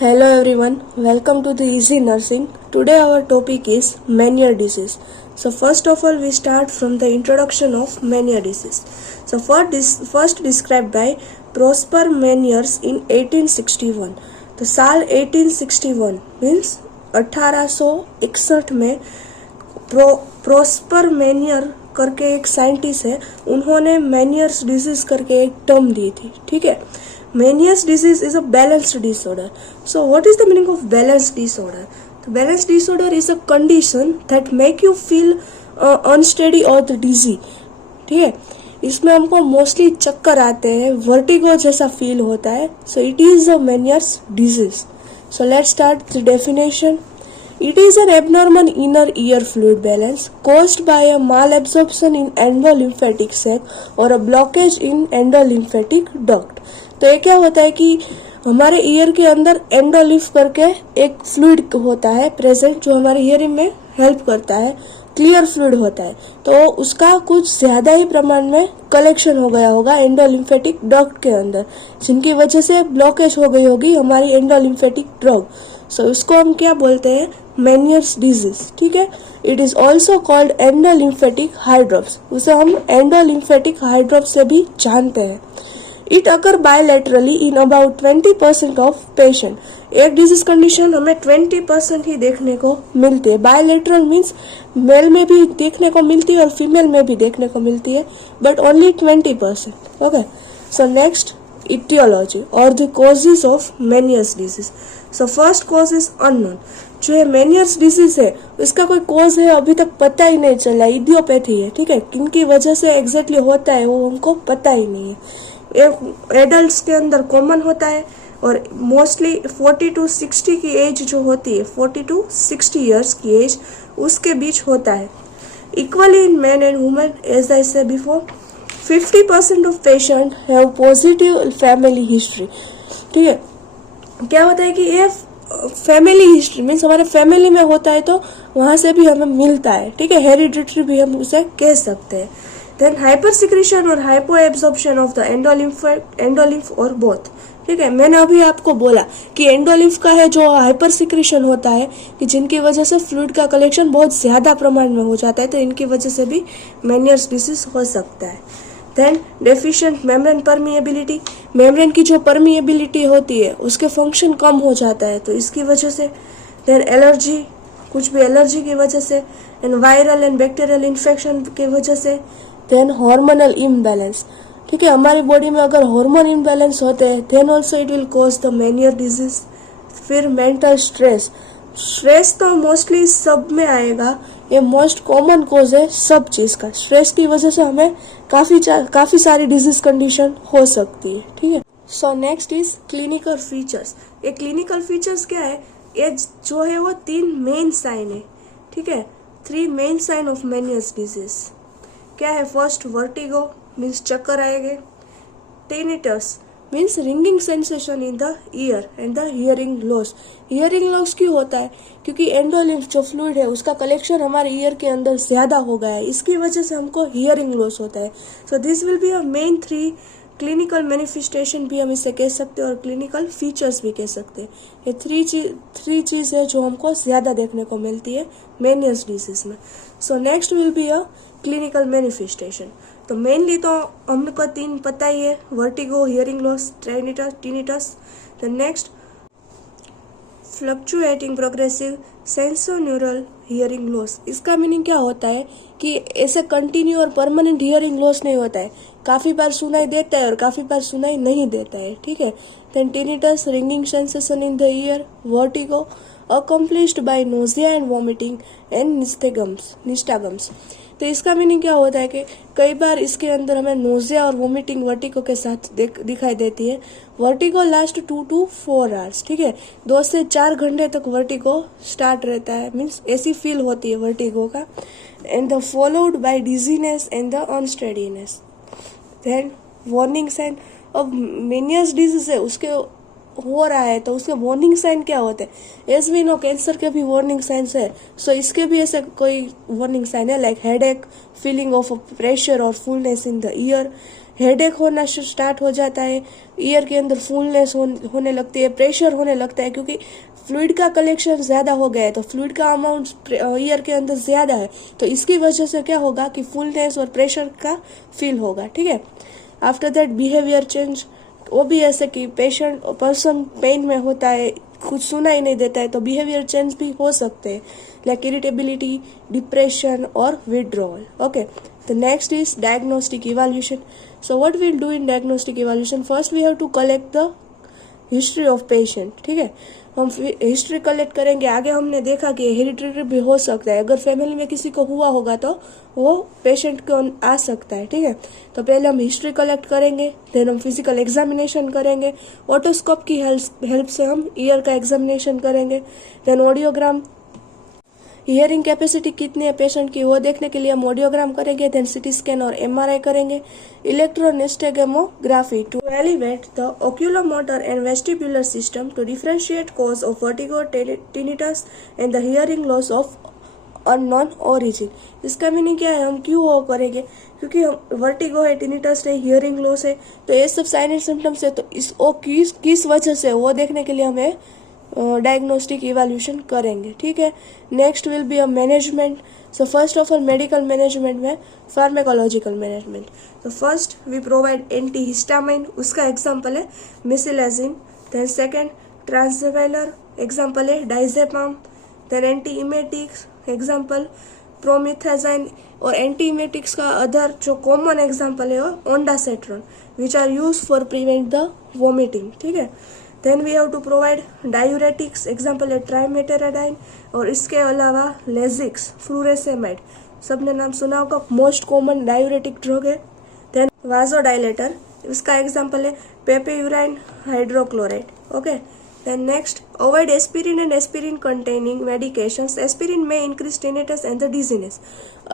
Hello everyone, welcome to the Easy Nursing. Today our topic is Meniere disease. So first of all we start from the introduction of Meniere disease. So first described by Prosper Meniers in 1861. तो साल 1861 means 1861 में prosper Meniere करके एक scientist है, उन्होंने मेनियर्स disease करके एक term दी थी. ठीक है. Meniere's disease is a balanced disorder. So what is the meaning of balanced disorder? The balanced disorder is a condition that make you feel unsteady or dizzy. ठीक है. इसमें हमको मोस्टली चक्कर आते हैं, वर्टिगो जैसा फील होता है. So it is a Meniere's disease. So let's start the definition. It is an abnormal inner ear fluid balance caused by a malabsorption in endolymphatic sac or a blockage in endolymphatic duct. तो ये क्या होता है कि हमारे year के अंदर एंडोलिफ करके एक फ्लूइड होता है प्रेजेंट, जो हमारे हियरिंग में हेल्प करता है. क्लियर फ्लूइड होता है, तो उसका कुछ ज्यादा ही प्रमाण में कलेक्शन हो गया होगा एंडोलिम्फेटिक डक्ट के अंदर, जिनकी वजह से ब्लॉकेज हो गई होगी हमारी एंडोलिम्फेटिक ड्रग. सो इसको हम क्या बोलते हैं? मेनियर्स डिजीज. ठीक है. It is also called endolymphatic hydrops. उसे हम एंडोलिम्फेटिक हाइड्रोप्स से भी जानते हैं. It occur bilaterally in about 20% of patient. एक डिजीज कंडीशन हमें 20% ही देखने को मिलती है. बायलैटरल मीन्स मेल में भी देखने को मिलती है और फीमेल में भी देखने को मिलती है, but only 20%. Okay. So next, etiology और the causes of Meniere's disease. So first cause is unknown. जो है मेनियर्स डिजीज है, इसका कोई कॉज है अभी तक पता ही नहीं चला. इडियोपैथी है. ठीक है. किनकी वजह से एग्जैक्टली होता है वो हमको पता ही नहीं है. एडल्ट्स के अंदर कॉमन होता है और मोस्टली 40 to 60 की एज जो होती है, 40 to 60 ईयर्स की एज, उसके बीच होता है. Equally in men and women, as I say before. 50% of patient have positive family history. ठीक है. क्या होता है कि ये फैमिली हिस्ट्री मीन्स हमारे फैमिली में होता है तो वहां से भी हमें मिलता है. ठीक है. हेरिडिटरी भी हम उसे कह सकते हैं. देन हाइपर सिक्रेशन और hypo absorption of the endolymph और बोथ. ठीक है. मैंने अभी आपको बोला कि एंडोलिम्फ का है जो हाइपर सिक्रेशन होता है, कि जिनकी वजह से फ्लूइड का कलेक्शन बहुत ज्यादा प्रमाण में हो जाता है, तो इनकी वजह से भी मेनियर्स डिसीज हो सकता है. Then deficient membrane permeability. Membrane की जो परमिएबिलिटी होती है उसके फंक्शन कम हो जाता है, तो इसकी वजह से. देन एलर्जी, कुछ भी एलर्जी की वजह से. And viral and bacterial infection की वजह से. Then hormonal imbalance. ठीक है. हमारी बॉडी में अगर हार्मोन इम्बैलेंस होते हैं then also it will cause the Meniere disease. फिर मेंटल स्ट्रेस. स्ट्रेस तो मोस्टली सब में आएगा, ये मोस्ट कॉमन कॉज है सब चीज का. स्ट्रेस की वजह से हमें काफी सारी डिजीज कंडीशन हो सकती है. ठीक है. So next is clinical features. ये क्लिनिकल फीचर्स क्या है? ये जो है वो 3 मेन साइन है. ठीक है. 3 main sign of Meniere's disease क्या है? फर्स्ट, वर्टिगो मीन्स चक्कर आएंगे. Tinnitus means ringing sensation in the ear and the hearing loss. Hearing loss क्यों होता है? क्योंकि एंडोलिम्फ जो फ्लूइड है उसका कलेक्शन हमारे ईयर के अंदर ज्यादा हो गया है, इसकी वजह से हमको हियरिंग लॉस होता है. So this will be a main 3 clinical manifestation भी हम इसे कह सकते हैं और क्लिनिकल फीचर्स भी कह सकते हैं. ये 3 चीज है जो हमको ज्यादा देखने को मिलती है मेनियर्स डिजीज में. So next will be a clinical manifestation. तो मेनली तो हमको 3 पता ही है, vertigo, hearing loss, tinnitus. The next, fluctuating progressive sensorineural hearing loss. इसका मीनिंग क्या होता है कि ऐसे कंटिन्यू और परमानेंट हियरिंग लॉस नहीं होता है, काफी बार सुनाई देता है और काफी बार सुनाई नहीं देता है. ठीक है. Then tinnitus, ringing sensation in the ear. Vertigo accomplished by nausea and vomiting and nystagmus. तो इसका मीनिंग क्या होता है कि कई बार इसके अंदर हमें नोजिया और वोमिटिंग वर्टिगो के साथ दिखाई देती है. Vertigo last 2 to 4 hours. ठीक है. 2 से 4 घंटे तक वर्टिगो स्टार्ट रहता है, मीन्स ऐसी फील होती है वर्टिगो का. And the followed by dizziness and the unsteadiness. Then warning sign. अब मेनियर्स डिजीज है उसके हो रहा है तो उसके वार्निंग साइन क्या होते हैं? एज वी नो कैंसर के भी वार्निंग साइंस है, सो इसके भी ऐसे कोई वार्निंग साइन है, like headache, feeling of pressure और fullness in the ear, headache होना स्टार्ट हो जाता है, ईयर के अंदर फुलनेस होने लगती है, प्रेशर होने लगता है, क्योंकि फ्लूइड का कलेक्शन ज़्यादा हो गया है, तो फ्लूइड का अमाउंट ईयर के अंदर ज़्यादा है, तो इसकी वजह से क्या होगा कि फुलनेस और प्रेशर का फील होगा, ठीक है। आफ्टर दैट बिहेवियर चेंज, वो भी ऐसे कि पर्सन पेन में होता है, कुछ सुना ही नहीं देता है, तो बिहेवियर चेंज भी हो सकते हैं, लाइक इरिटेबिलिटी, डिप्रेशन और withdrawal. Okay, the next is diagnostic evaluation. So what we'll do in diagnostic evaluation, first we have to collect the history of patient, ठीक है। हम हिस्ट्री कलेक्ट करेंगे, आगे हमने देखा कि हेरिडिटरी भी हो सकता है, अगर फैमिली में किसी को हुआ होगा तो वो पेशेंट को आ सकता है, ठीक है। तो पहले हम हिस्ट्री कलेक्ट करेंगे, देन हम फिजिकल एग्जामिनेशन करेंगे, ऑटोस्कोप की हेल्प से हम ईयर का एग्जामिनेशन करेंगे, देन ऑडियोग्राम, हियरिंग कैपेसिटी कितनी है पेशेंट की वो देखने के लिए हम ऑडियोग्राम करेंगे, देन सिटी स्कैन और एमआरआई करेंगे, electronystagmography to elevate the oculomotor and vestibular system to differentiate cause of vertigo, tinnitus and the hearing loss of unknown origin. इसका मीनिंग क्या है, हम क्यों वो करेंगे, क्योंकि हम वर्टिगो है, टिनिटस है, हियरिंग लॉस है, तो ये सब साइन एंड सिम्टम्स है, तो इसको किस वजह से वो देखने के लिए हमें डायग्नोस्टिक इवैल्यूएशन करेंगे, ठीक है। Next will be a management. So first of all medical management में फार्मेकोलॉजिकल मैनेजमेंट, तो first we provide anti histamine, उसका एग्जांपल है meclizine, then second tranquilizer, example है diazepam, then anti emetics, example promethazine, और anti emetics का other जो common example है वो ondansetron, which are use for prevent the vomiting, ठीक है। Then we have to provide diuretics, example है triamterene, और इसके अलावा लेजिक्स, फ्लूरेसेमाइड, सबने नाम सुना होगा, मोस्ट कॉमन डायूरेटिक ड्रग है। देन वाजोडाइलेटर, इसका एग्जांपल है papaverine hydrochloride, okay. Then next, avoid aspirin and aspirin containing medications, aspirin में increase tinnitus and the dizziness,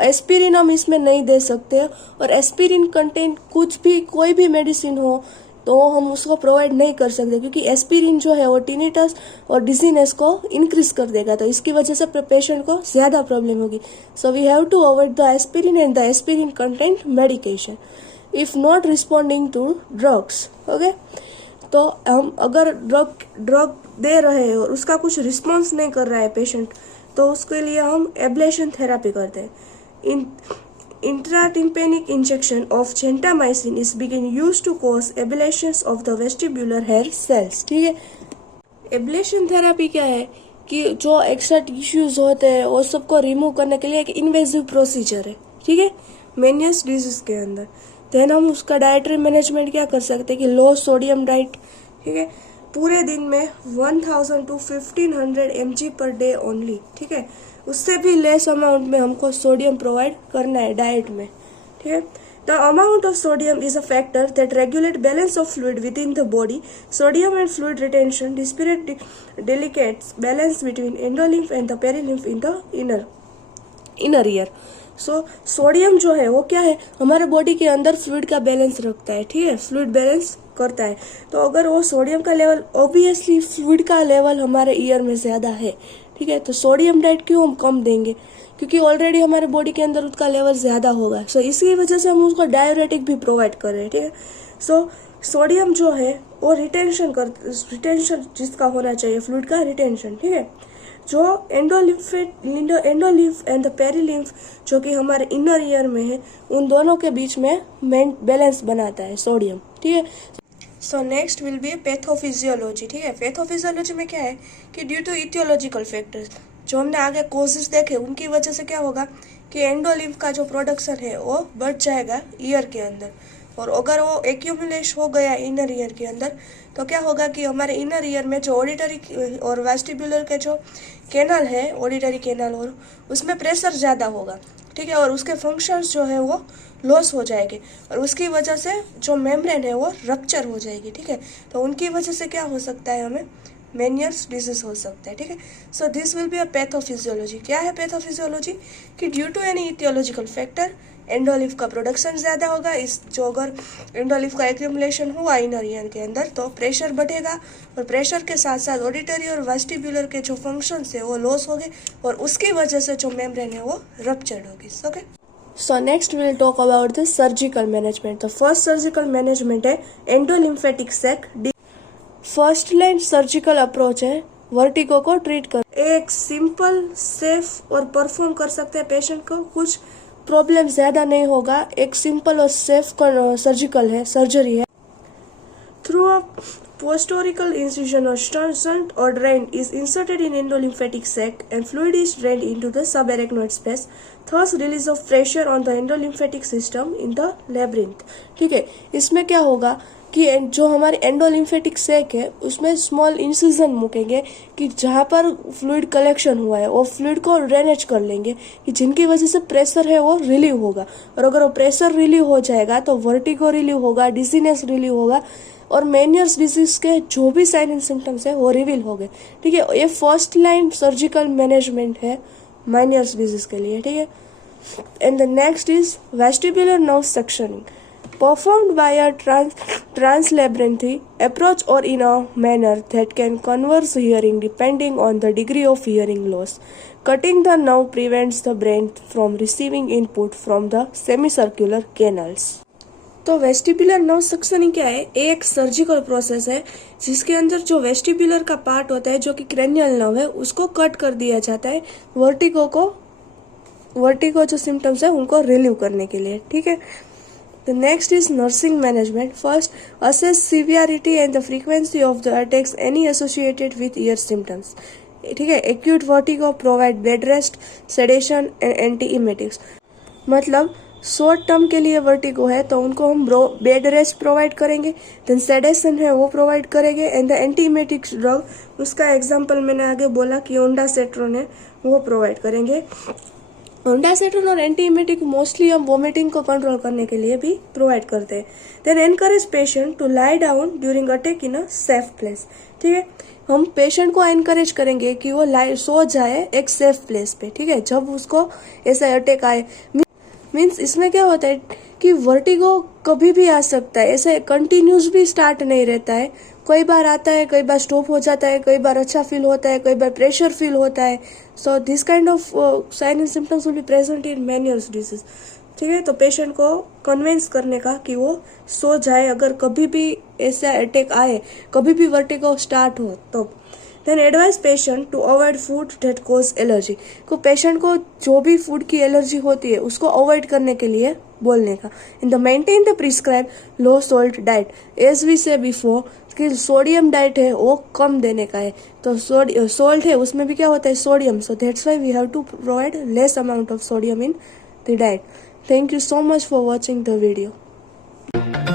aspirin हम इसमें नहीं दे सकते, और एस्पिरिन कंटेंट कुछ भी कोई भी मेडिसिन हो तो हम उसको प्रोवाइड नहीं कर सकते, क्योंकि एस्पिरिन जो है वो टिनिटस और डिजीनेस को इंक्रीज कर देगा, तो इसकी वजह से पेशेंट को ज्यादा प्रॉब्लम होगी। So we have to avoid the aspirin and the aspirin content medication if not responding to drugs, okay. तो हम अगर ड्रग दे रहे हैं और उसका कुछ रिस्पॉन्स नहीं कर रहा है पेशेंट, तो उसके लिए हम एब्लेशन थेरापी करते हैं। Intratympanic injection of gentamicin is being used to cause ablations of the vestibular hair cells, ठीक है। एब्लेशन थेरापी क्या है कि जो एक्स्ट्रा टिश्यूज होते हैं वो सबको रिमूव करने के लिए एक इन्वेजिव प्रोसीजर है, ठीक है, मेनियस डिजीज के अंदर। देन हम उसका डाइटरी मैनेजमेंट क्या कर सकते हैं कि लो सोडियम डाइट, ठीक है, पूरे दिन में 1000 to 1500 mg per day only, ठीक है, उससे भी लेस अमाउंट में हमको सोडियम प्रोवाइड करना है डाइट में, ठीक है। The amount of sodium is a factor that regulate balance of fluid with in the body. Sodium and fluid retention disrupt delicates balance between endolymph and the perilymph in the inner ear. So sodium जो है वो क्या है, हमारे body के अंदर fluid का balance रखता है, ठीक है, फ्लूइड बैलेंस करता है। तो अगर वो सोडियम का लेवल, ऑब्वियसली फ्लूइड का लेवल हमारे ईयर में ज्यादा है, ठीक है, तो सोडियम डाइट क्यों हम कम देंगे, क्योंकि ऑलरेडी हमारे बॉडी के अंदर उसका लेवल ज्यादा होगा। सो इसकी वजह से हम उसको डायूरेटिक भी प्रोवाइड कर रहे हैं, ठीक है। सो सोडियम जो है वो रिटेंशन जिसका होना चाहिए, फ्लूइड का रिटेंशन, ठीक है, जो एंडोलिम्फ एंड द पेरिलिम्फ जो कि हमारे इनर ईयर में है, उन दोनों के बीच में बैलेंस बनाता है सोडियम, ठीक है। सो नेक्स्ट विल बी पैथोफिजियोलॉजी, ठीक है। पैथोफिजियोलॉजी में क्या है कि ड्यू टू इथियोलॉजिकल फैक्टर्स, जो हमने आगे कोजेस देखे, उनकी वजह से क्या होगा कि एंडोलिम्फ का जो प्रोडक्शन है वो बढ़ जाएगा ईयर के अंदर, और अगर वो एक्यूमुलेट हो गया इनर ईयर के अंदर, तो क्या होगा कि हमारे इनर ईयर में जो ऑडिटरी और वेस्टिबुलर के जो कैनाल है, ऑडिटरी कैनाल, और उसमें प्रेशर ज़्यादा होगा, ठीक है, और उसके फंक्शंस जो है वो लॉस हो जाएंगे, और उसकी वजह से जो मेम्ब्रेन है वो रप्चर हो जाएगी, ठीक है। तो उनकी वजह से क्या हो सकता है, हमें मेनियर्स डिजीज हो सकता है, ठीक है। So this will be a pathophysiology. क्या है पैथोफिजियोलॉजी कि due to any etiological factor endolymph का प्रोडक्शन ज़्यादा होगा, इस जो अगर एंडोलिफ का एक्यूमुलेशन हुआ इनर ईयर के अंदर, तो प्रेशर बढ़ेगा, और प्रेशर के साथ साथ ऑडिटरी और वेस्टिबुलर के जो फंक्शंस है वो लॉस हो गए, और उसकी वजह से जो मेम्ब्रेन है वो रप्चर्ड होगी, okay. So next we will talk about the surgical management. The first surgical management है endolymphatic sac. First line surgical approach है वर्टिगो को ट्रीट कर, एक सिंपल सेफ और परफॉर्म कर सकते हैं पेशेंट को, कुछ प्रॉब्लम ज्यादा नहीं होगा, एक सिंपल और सेफ सर्जिकल है, सर्जरी है। Through a postorical incision or shunt or drain is inserted in endolymphatic sac and fluid is drained into the subarachnoid space, thus release of pressure on the endolymphatic system in the labyrinth। ठीक है, इसमें क्या होगा कि जो हमारी endolymphatic sac है उसमें स्मॉल इंसिजन मुकेंगे कि जहाँ पर फ्लूइड कलेक्शन हुआ है वो फ्लूइड को ड्रेनेज कर लेंगे कि जिनकी वजह से प्रेशर है वो रिलीव होगा, और अगर वो प्रेशर रिलीव हो जाएगा तो वर्टिगो रिलीव होगा, डिजीनेस रिलीव होगा, और मेनियर्स डिजीज के जो भी साइन एंड सिम्टम्स है वो रिवील हो गए। ठीक है, ये फर्स्ट लाइन सर्जिकल मैनेजमेंट है मेनियर्स डिजीज के लिए। ठीक है, and the next is vestibular nerve sectioning performed by a translabyrinthine approach or in a manner that can converse hearing depending on the degree of hearing loss. Cutting the nerve prevents the brain from receiving input from the semicircular canals. तो vestibular nerve suctioning क्या है? एक surgical process है जिसके अंदर जो vestibular का part होता है जो कि क्रेनियल नर्व है उसको कट कर दिया जाता है वर्टिगो जो सिम्टम्स है उनको रिलीव करने के लिए। ठीक है, The next is nursing management. First, assess severity and the frequency of the attacks any associated with ear symptoms. ठीक है, acute vertigo provide bed rest, sedation and antiemetics। मतलब शॉर्ट टर्म के लिए वर्टिगो है तो उनको हम बेड रेस्ट प्रोवाइड करेंगे, देन सेडेशन है वो प्रोवाइड करेंगे, एंड द एंटीमेटिक्स ड्रग उसका एग्जांपल मैंने आगे बोला कि ओंडासेट्रोन है वो प्रोवाइड करेंगे। ओंडासेट्रोन और एंटीएमेटिक मोस्टली हम वोमिटिंग को कंट्रोल करने के लिए भी प्रोवाइड करते हैं। Then encourage patient to lie down during attack in a safe place. ठीक है, हम पेशेंट को एनकरेज करेंगे कि वो सो जाए एक सेफ प्लेस पे। ठीक है, जब उसको ऐसा अटैक आए, मीन्स इसमें क्या होता है कि वर्टिगो कभी भी आ सकता है, ऐसे कंटिन्यूस भी स्टार्ट नहीं रहता है, कई बार आता है, कई बार स्टॉप हो जाता है, कई बार अच्छा फील होता है, कई बार प्रेशर फील होता है। So this kind of sine and symptoms will be present in मेनियर्स disease. ठीक है, तो पेशेंट को कन्विंस करने का कि वो सो जाए अगर कभी भी ऐसा अटैक आए, कभी भी वर्टिगो स्टार्ट हो तो। Then advise patient to avoid food that cause allergy, को पेशेंट को जो भी फूड की एलर्जी होती है उसको अवॉइड करने के लिए बोलने का। In the maintain the prescribe low salt diet, as we say before कि सोडियम डाइट है वो कम देने का है, तो सोल्ट है उसमें भी क्या होता है sodium, so that's why we have to provide less amount of sodium in the diet. Thank you so much for watching the video.